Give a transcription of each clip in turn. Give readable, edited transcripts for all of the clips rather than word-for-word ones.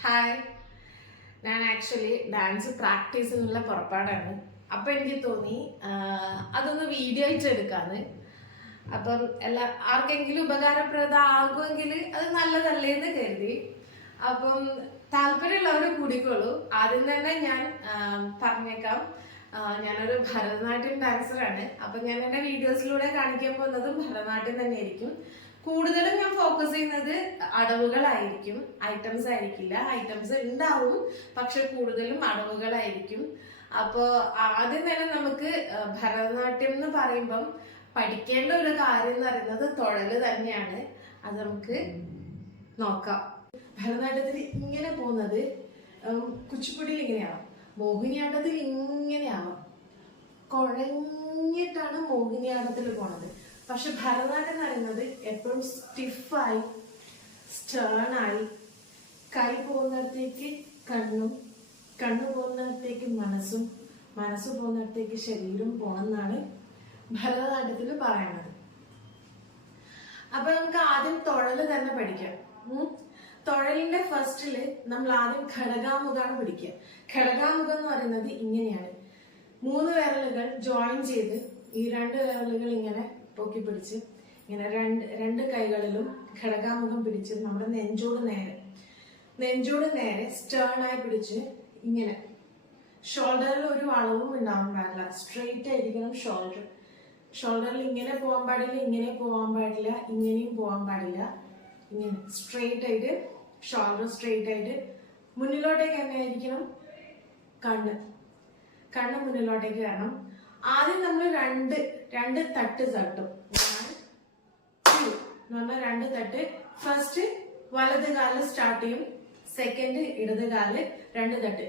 Hi, ഞാൻ actually dance പ്രാക്ടീസിനുള്ള പുറപ്പാടാണ്. അപ്പം എനിക്ക് തോന്നി അതൊന്ന് വീഡിയോ ആയിട്ട് എടുക്കാന്ന്. അപ്പം ആർക്കെങ്കിലും ഉപകാരപ്രദമാകുമെങ്കിൽ അത് നല്ലതല്ലേ എന്ന് കരുതി. അപ്പം താല്പര്യമുള്ളവർ കൂടിക്കോളൂ. ആദ്യം തന്നെ ഞാൻ പറഞ്ഞേക്കാം, ഞാനൊരു ഭരതനാട്യം ഡാൻസറാണ്. അപ്പം ഞാൻ എൻ്റെ വീഡിയോസിലൂടെ കാണിക്കാൻ പോകുന്നതും ഭരതനാട്യം തന്നെയായിരിക്കും. കൂടുതലും ഞാൻ ഫോക്കസ് ചെയ്യുന്നത് അടവുകളായിരിക്കും, ഐറ്റംസ് ആയിരിക്കില്ല. ഐറ്റംസ് ഉണ്ടാവും, പക്ഷെ കൂടുതലും അടവുകളായിരിക്കും. അപ്പോൾ ആദ്യം തന്നെ നമുക്ക് ഭരതനാട്യം എന്ന് പറയുമ്പം പഠിക്കേണ്ട ഒരു കാര്യം എന്ന് പറയുന്നത് തുഴല് തന്നെയാണ്. അത് നമുക്ക് നോക്കാം. ഭരതനാട്യത്തിൽ ഇങ്ങനെ പോകുന്നത് കുച്ചിപ്പുടിയിൽ ഇങ്ങനെയാവാം, മോഹിനിയാട്ടത്തിൽ ഇങ്ങനെയാവാം. കുഴഞ്ഞിട്ടാണ് മോഹിനിയാട്ടത്തിൽ പോണത്. പക്ഷെ ഭരതനാട്യം എന്ന് പറയുന്നത് എപ്പോഴും സ്റ്റിഫായി, സ്റ്റേണായി, കൈ പോകുന്നിടത്തേക്ക് കണ്ണും, കണ്ണു പോകുന്നിടത്തേക്ക് മനസ്സും, മനസ്സ് പോകുന്നിടത്തേക്ക് ശരീരം പോണെന്നാണ് ഭരതനാട്യത്തിൽ പറയണത്. അപ്പൊ നമുക്ക് ആദ്യം തുഴല് തന്നെ പഠിക്കാം. തുഴലിന്റെ ഫസ്റ്റില് നമ്മൾ ആദ്യം ഘടകാമുഖാണ് പഠിക്കുക. ഘടകാമുഖം എന്ന് പറയുന്നത് ഇങ്ങനെയാണ്. 3 വിരലുകൾ ജോയിൻ ചെയ്ത് ഈ 2 വിരലുകൾ ഇങ്ങനെ പൊക്കി പിടിച്ച് ഇങ്ങനെ രണ്ട് കൈകളിലും ഘടകാമുഖം പിടിച്ച് നമ്മുടെ നെഞ്ചോട് നേരെ സ്റ്റേണായി പിടിച്ച് ഇങ്ങനെ. ഷോൾഡറിൽ ഒരു വളവും ഉണ്ടാവാൻ പാടില്ല, സ്ട്രെയിറ്റ് ആയിരിക്കണം ഷോൾഡർ. ഷോൾഡറിൽ ഇങ്ങനെ പോകാൻ പാടില്ല, ഇങ്ങനെ പോകാൻ പാടില്ല, ഇങ്ങനെയും പോകാൻ പാടില്ല. ഇങ്ങനെ സ്ട്രെയിറ്റ് ആയിട്ട് ഷോൾഡർ സ്ട്രെയിറ്റ് ആയിട്ട് മുന്നിലോട്ടേക്ക് തന്നെ ആയിരിക്കണം. കണ്ണ് മുന്നിലോട്ടേക്ക് വരണം. ആദ്യം നമ്മൾ രണ്ട് തട്ട് തട്ടും. 1 2 എന്ന് പറഞ്ഞാൽ 2 തട്ട്. ഫസ്റ്റ് വലത് കാലിൽ സ്റ്റാർട്ട് ചെയ്യും, സെക്കൻഡ് ഇടത് കാല് 2 തട്ട്.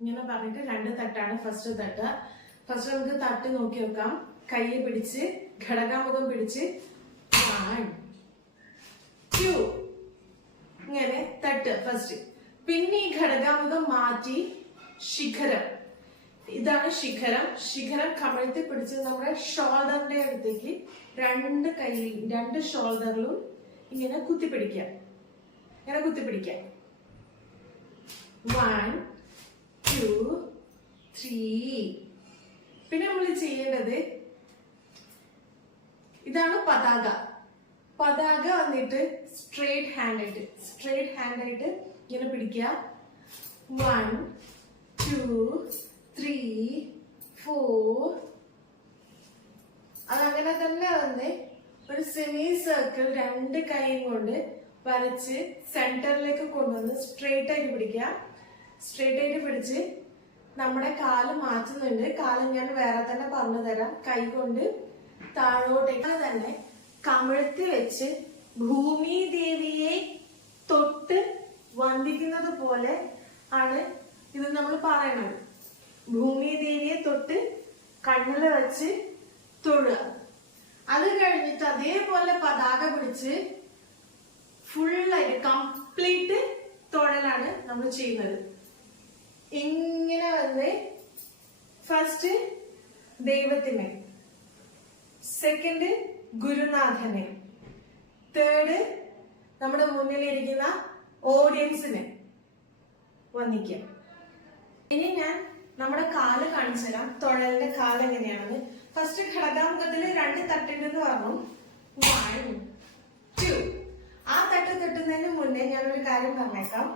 ഇങ്ങനെ പറഞ്ഞിട്ട് 2 തട്ടാണ് ഫസ്റ്റ് തട്ട്. ഫസ്റ്റ് നമുക്ക് തട്ട് നോക്കി വെക്കാം. കൈ പിടിച്ച് ഘടകാമുഖം പിടിച്ച് 1 2 ഇങ്ങനെ തട്ട് ഫസ്റ്റ്. പിന്നെ ഈ ഘടകാമുഖം മാറ്റി ശിഖരം, ഇതാണ് ശിഖരം. ശിഖരം കമഴ്ത്തി പിടിച്ച് നമ്മുടെ ഷോൾഡറിന്റെ അടുത്തേക്ക് 2 കൈയിൽ 2 ഷോൾഡറിലും ഇങ്ങനെ കുത്തിപ്പിടിക്കാം. 1 2 3. പിന്നെ നമ്മൾ ചെയ്യേണ്ടത് ഇതാണ് പതാക. പതാക വന്നിട്ട് സ്ട്രെയിറ്റ് ഹാൻഡ് ആയിട്ട് ഇങ്ങനെ പിടിക്കുക. 1 2 3 4. അതങ്ങനെ തന്നെ വന്ന് ഒരു സെമി സർക്കിൾ 2 കൈയും കൊണ്ട് വരച്ച് സെന്ററിലേക്ക് കൊണ്ടുവന്ന് സ്ട്രെയിറ്റ് ആയിട്ട് പിടിച്ച് നമ്മുടെ കാല് മാറ്റുന്നുണ്ട്. കാല് ഞാൻ വേറെ തന്നെ പറഞ്ഞു തരാം. കൈ കൊണ്ട് താഴോട്ടേക്ക് തന്നെ കമിഴ്ത്തി വെച്ച് ഭൂമി ദേവിയെ തൊട്ട് വന്ദിക്കുന്നത് പോലെ ആണ് ഇത് നമ്മൾ പറയണത്. ഭൂമി ദേവിയെ തൊട്ട് കണ്ണില് വെച്ച് തൊഴുക. അത് കഴിഞ്ഞിട്ട് അതേപോലെ പതാക പിടിച്ച് ഫുള്ളായിട്ട് കംപ്ലീറ്റ് തൊഴലാണ് നമ്മൾ ചെയ്യുന്നത്. ഇങ്ങനെ വന്ന് ഫസ്റ്റ് ദൈവത്തിനെ, സെക്കൻഡ് ഗുരുനാഥനെ, തേർഡ് നമ്മുടെ മുന്നിലിരിക്കുന്ന ഓഡിയൻസിനെ വന്ദിക്കാം. ഇനി ഞാൻ നമ്മുടെ കാല് കാണിച്ചു തരാം, തുഴലിന്റെ കാല് എങ്ങനെയാണെന്ന്. ഫസ്റ്റ് ഘടകാമുഖത്തില് 2 തട്ടുണ്ടെന്ന് പറഞ്ഞു. 1 2. ആ തട്ട് തട്ടുന്നതിന് മുന്നേ ഞാനൊരു കാര്യം പറഞ്ഞേക്കാം.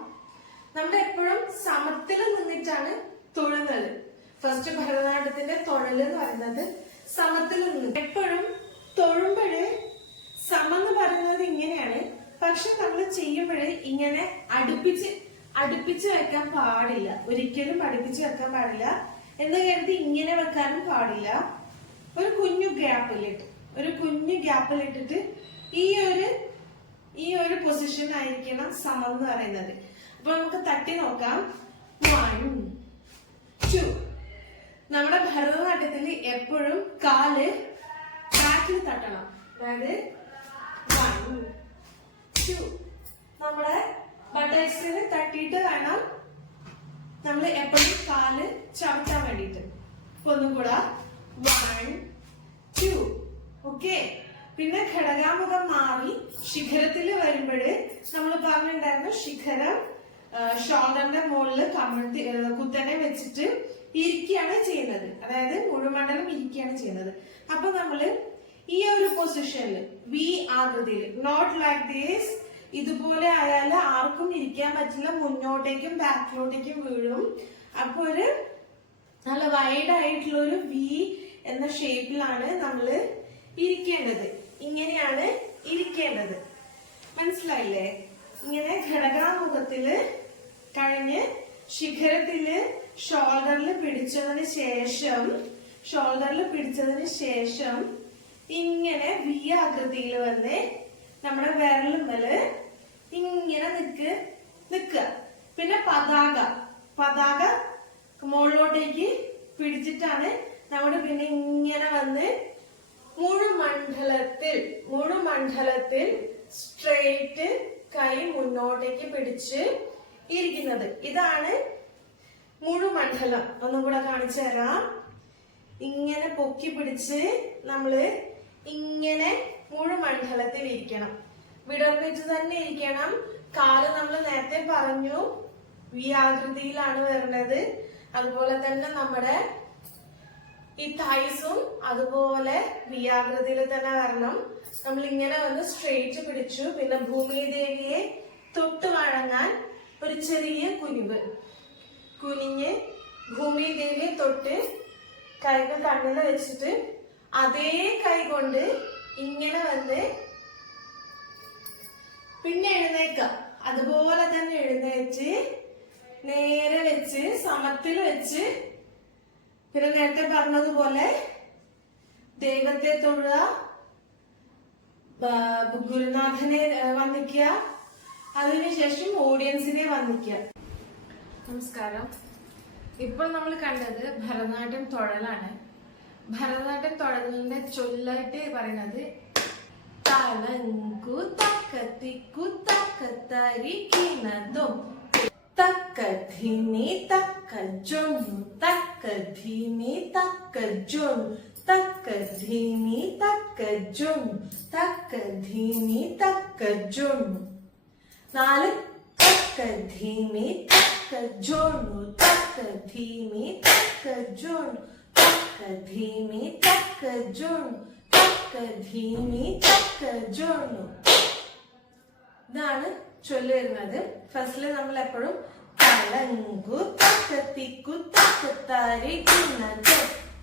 നമ്മൾ എപ്പോഴും സമത്തിൽ നിന്നിട്ടാണ് തൊഴുന്നത്. ഫസ്റ്റ് ഭരതനാട്യത്തിന്റെ തുഴല് എന്ന് പറയുന്നത് സമത്തിൽ നിന്ന്. എപ്പോഴും തൊഴുമ്പോഴ് എന്ന് പറയുന്നത് ഇങ്ങനെയാണ്. പക്ഷെ നമ്മൾ ചെയ്യുമ്പോഴ് ഇങ്ങനെ അടുപ്പിച്ച് വെക്കാൻ പാടില്ല. ഒരിക്കലും അടുപ്പിച്ച് വെക്കാൻ പാടില്ല എന്ന് കരുതി ഇങ്ങനെ വെക്കാനും പാടില്ല. ഒരു കുഞ്ഞു ഗ്യാപ്പിലിട്ടിട്ട് ഈ ഒരു പൊസിഷൻ ആയിരിക്കണം സമം എന്ന് പറയുന്നത്. അപ്പൊ നമുക്ക് തട്ടി നോക്കാം. 1 2. നമ്മുടെ ഭരതനാട്യത്തിൽ എപ്പോഴും കാല് ബാക്കിൽ തട്ടണം. അതായത് 1 2. നമ്മുടെ ബട്ടക്സിന് തട്ടിയിട്ട് വേണം നമ്മൾ എപ്പോഴും കാല് ചവിട്ടാൻ വേണ്ടിയിട്ട്. ഒന്നും കൂടെ 1 2. ഓക്കെ. പിന്നെ ഘടകാമുഖം മാറി ശിഖരത്തിൽ വരുമ്പോഴ് നമ്മൾ പറഞ്ഞിട്ടുണ്ടായിരുന്നു ശിഖരം ഷോൾഡറിന്റെ മുകളിൽ കമിഴ്ത്തി കുത്തനെ വെച്ചിട്ട് ഇരിക്കുകയാണ് ചെയ്യുന്നത്. അതായത് മുഴുമണ്ഡലം ഇരിക്കുകയാണ് ചെയ്യുന്നത്. അപ്പൊ നമ്മള് ഈ ഒരു പൊസിഷനിൽ വി ആകൃതിയിൽ, നോട്ട് ലൈക്ക് ദിസ്, ഇതുപോലെ ആയാൽ ആർക്കും ഇരിക്കാൻ പറ്റില്ല, മുന്നോട്ടേക്കും ബാക്കിലോട്ടേക്കും വീഴും. അപ്പൊ ഒരു നല്ല വൈഡ് ആയിട്ടുള്ള ഒരു വി എന്ന ഷേപ്പിലാണ് നമ്മള് ഇരിക്കേണ്ടത്. ഇങ്ങനെയാണ് ഇരിക്കേണ്ടത്. മനസ്സിലായില്ലേ? ഇങ്ങനെ ഘടകാമുഖത്തില് കഴിഞ്ഞ് ശിഖരത്തില് ഷോൾഡറിൽ പിടിച്ചതിന് ശേഷം ഇങ്ങനെ വി ആകൃതിയിൽ വന്ന് നമ്മുടെ വിരലുമ്മല് ഇങ്ങനെ നിക്കുക. പിന്നെ പതാക മുകളിലോട്ടേക്ക് പിടിച്ചിട്ടാണ് നമ്മുടെ പിന്നെ ഇങ്ങനെ വന്ന് മുഴുമണ്ഡലത്തിൽ സ്ട്രെയിറ്റ് കൈ മുന്നോട്ടേക്ക് പിടിച്ച് ഇരിക്കുന്നത്. ഇതാണ് മുഴുമണ്ഡലം. ഒന്നും കൂടെ കാണിച്ചു തരാം. ഇങ്ങനെ പൊക്കി പിടിച്ച് നമ്മള് ഇങ്ങനെ മുഴുമണ്ഡലത്തിൽ ഇരിക്കണം. വിടർന്നിട്ട് തന്നെ ഇരിക്കണം. കാല് നമ്മൾ നേരത്തെ പറഞ്ഞു വി ആകൃതിയിലാണ് വരേണ്ടത്. അതുപോലെ തന്നെ നമ്മുടെ ഈ തൈസും അതുപോലെ വി ആകൃതിയിൽ തന്നെ വരണം. നമ്മൾ ഇങ്ങനെ വന്ന് സ്ട്രെയിറ്റ് പിടിച്ചു. പിന്നെ ഭൂമിദേവിയെ തൊട്ട് വഴങ്ങാൻ ഒരു ചെറിയ കുനിഞ്ഞ് ഭൂമിദേവിയെ തൊട്ട് കൈകൾ കണ്ണിൽ വെച്ചിട്ട് അതേ കൈ കൊണ്ട് ഇങ്ങനെ വന്ന് പിന്നെ എഴുന്നേക്കാം. അതുപോലെ തന്നെ എഴുന്നേറ്റ് നേരെ വെച്ച് സമത്തിൽ വെച്ച് പിന്നെ നേരത്തെ പറഞ്ഞതുപോലെ ദൈവത്തെ തൊഴുക, ഗുരുനാഥനെ വന്ദിക്കുക, അതിനുശേഷം ഓഡിയൻസിനെ വന്ദിക്കുക. നമസ്കാരം. ഇപ്പോൾ നമ്മൾ കണ്ടത് ഭരതനാട്യം തൊഴലാണ്. ഭരതനാട്യം തൊഴലിന്റെ ചൊല്ലായിട്ട് പറയുന്നത് തലങ്കു തക്കത്തിക്കു തക്കത്തരിക്കുന്നതും തക്കധിമി തക്കജൊന്നു തക്കധിമി തക്കജൊന്നു തക്കധിമി തക്കജൊന്നു തക്കധിമി തക്കജൊന്നു. 4 തക്കധിമി തക്കജൊന്നു തക്കധിമി തക്കജൊന്നു തക്കധിമി തക്കജൊന്നു തക്കധിമി തക്കജൊന്നു. ഇതാണ് ചൊല്ല് വരുന്നത്. ഫസ്റ്റില് നമ്മൾ എപ്പോഴും തലങ്കു തക്കത്തിക്കു തക്കത്തരിക്കുന്നത്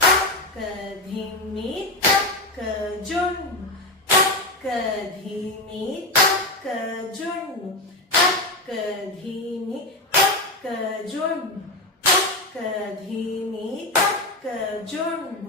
തക്കധിമി തക്കജൊന്നു തക്കധിമി തക്കജൊന്നു തക്കധിമി തക്കജൊന്നു തക്കധിമി തക്കജൊന്നു